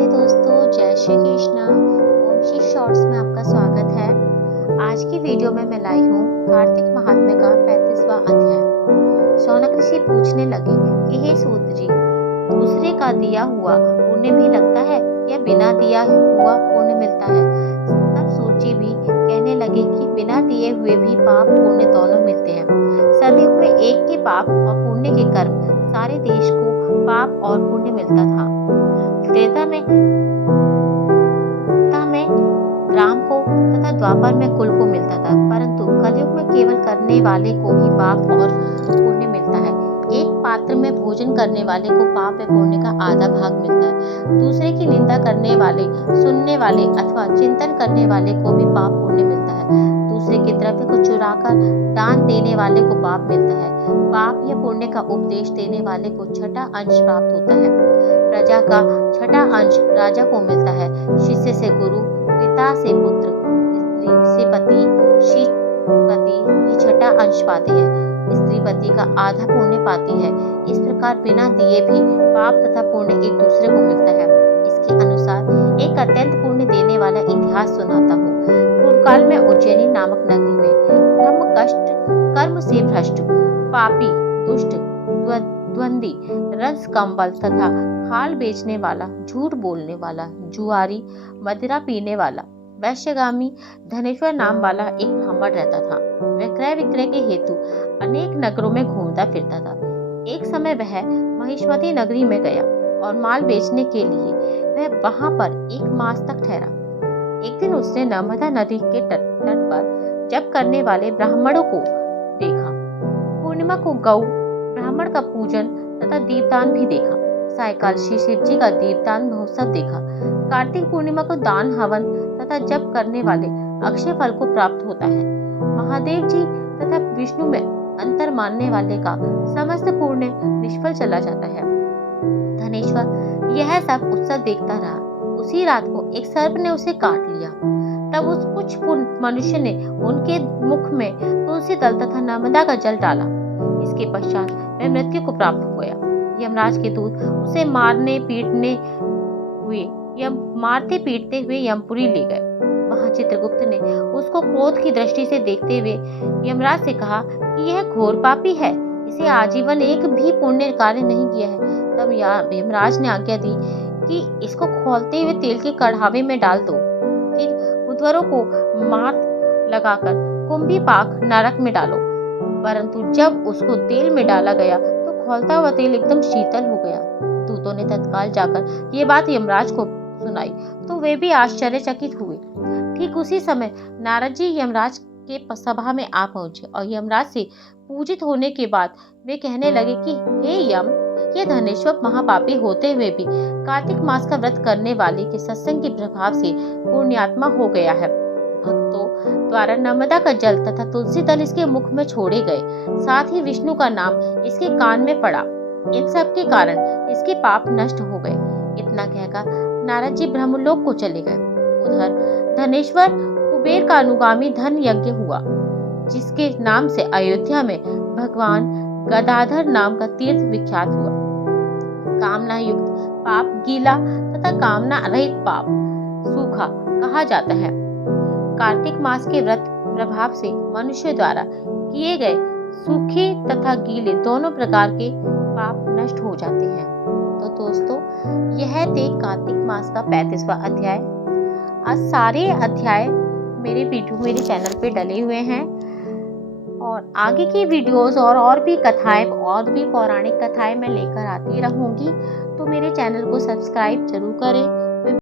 राधे दोस्तों, जय श्री कृष्णा। ओम श्री शॉर्ट्स में आपका स्वागत है। आज की वीडियो में मैं लाई हूँ कार्तिक महात्म्य का 35वां अध्याय। शौनक ऋषि पूछने लगे कि हे सूत जी, दूसरे का दिया हुआ पुण्य भी लगता है या बिना दिया हुआ पुण्य मिलता है? तब सूत जी भी कहने लगे कि बिना दिए हुए भी पाप पुण्य दोनों मिलते हैं। सतयुग में एक के पाप और पुण्य के कर्म सारे देश को पाप और पुण्य मिलता था। त्रेता में ग्राम को तथा द्वापर में कुल को मिलता था, परंतु कलयुग में केवल करने वाले को ही पाप और पुण्य मिलता है। एक पात्र में भोजन करने वाले को पाप या पुण्य का आधा भाग मिलता है। दूसरे की निंदा करने वाले, सुनने वाले अथवा चिंतन करने वाले को भी पाप पुण्य मिलता है। दूसरे के द्रव्य को चुराकर दान देने वाले को पाप मिलता है। पाप या पुण्य का उपदेश देने वाले को छठा अंश प्राप्त होता है। प्रजा का छठा अंश राजा को मिलता है। शिष्य से गुरु, पिता से पुत्र, स्त्री से पति, श्रीपति ये छठा अंश पाते हैं। स्त्री पति का आधा पुण्य पाती है। इस प्रकार बिना दिए भी पाप तथा पुण्य एक दूसरे को मिलता है। इसके अनुसार एक अत्यंत पुण्य देने वाला इतिहास सुनाता हूँ। पूर्व काल में उज्जैनी नामक नगरी में ब्रह्म कष्ट, कर्म से भ्रष्ट, पापी, दुष्ट, द्वंदी, रस कंबल तथा खाल बेचने वाला, झूठ बोलने वाला, जुआरी, मदिरा पीने वाला, वैश्यगामी धनेश्वर नाम वाला एक ब्राह्मण रहता था। वह क्रय विक्रय के हेतु अनेक नगरों में घूमता फिरता था। एक समय वह महिष्मती नगरी में गया और माल बेचने के लिए वह वहां पर 1 मास तक ठहरा। एक दिन उसने नर्मदा नदी के तट पर जप करने वाले ब्राह्मणों को देखा। पूर्णिमा को गौ ब्राह्मण का पूजन तथा दीपदान भी देखा। सायकाल श्री शिव जी का दीपदान महोत्सव देखा। कार्तिक पूर्णिमा को दान हवन तथा जप करने वाले अक्षय फल को प्राप्त होता है। महादेव जी तथा विष्णु में अंतर मानने वाले का समस्त पुण्य निष्फल चला जाता है। धनेश्वर यह सब उत्सव देखता रहा। उसी रात को एक सर्प ने उसे काट लिया। तब उस कुछ मनुष्य ने उनके मुख में तुलसी दल तथा नर्मदा का जल डाला। इसके पश्चात वह मृत्यु को प्राप्त हो गया। यमराज के दूत उसे मारते पीटते हुए यमपुरी ले गए। वहां चित्रगुप्त ने उसको क्रोध की दृष्टि से देखते हुए यमराज से कहा कि यह घोर पापी है, इसे आजीवन एक भी पुण्य कार्य नहीं किया है। तब यमराज ने आज्ञा दी कि इसको खौलते हुए तेल के कढ़ावे में डाल दो। फिर बुधवारों को मार लगाकर कुंभीपाक नरक में डालो। परंतु जब उसको तेल में डाला गया तो खौलता हुआ तेल एकदम शीतल हो गया। दूतों ने तत्काल जाकर ये बात यमराज को सुनाई तो वे भी आश्चर्यचकित हुए। ठीक उसी समय नारद जी यमराज के सभा में आ पहुंचे और यमराज से पूजित होने के बाद वे कहने लगे कि हे यम, ये धनेश्वर महापापी होते हुए भी कार्तिक मास का व्रत करने वाले के सत्संग के प्रभाव से पुण्यात्मा हो गया है। भक्तों द्वारा नर्मदा का जल तथा तुलसी दल इसके मुख में छोड़े गए, साथ ही विष्णु का नाम इसके कान में पड़ा। इन सब के कारण इसके पाप नष्ट हो गए। इतना कहकर नारद जी ब्रह्मलोक को चले गए। उधर धनेश्वर कुबेर का अनुगामी धन यज्ञ हुआ, जिसके नाम से अयोध्या में भगवान गदाधर नाम का तीर्थ विख्यात हुआ। कामना युक्त पाप गीला तथा कामना रहित पाप सूखा कहा जाता है। कार्तिक मास के व्रत प्रभाव से मनुष्य द्वारा किए गए सूखे तथा गीले दोनों प्रकार के पाप नष्ट हो जाते हैं। तो दोस्तों, यह थे कार्तिक मास का 35वां अध्याय। आज सारे अध्याय मेरे चैनल पे डले हुए हैं और आगे की वीडियोस और भी कथाएं और भी पौराणिक कथाएं मैं लेकर आती रहूंगी। तो मेरे चैनल को सब्सक्राइब जरूर करें।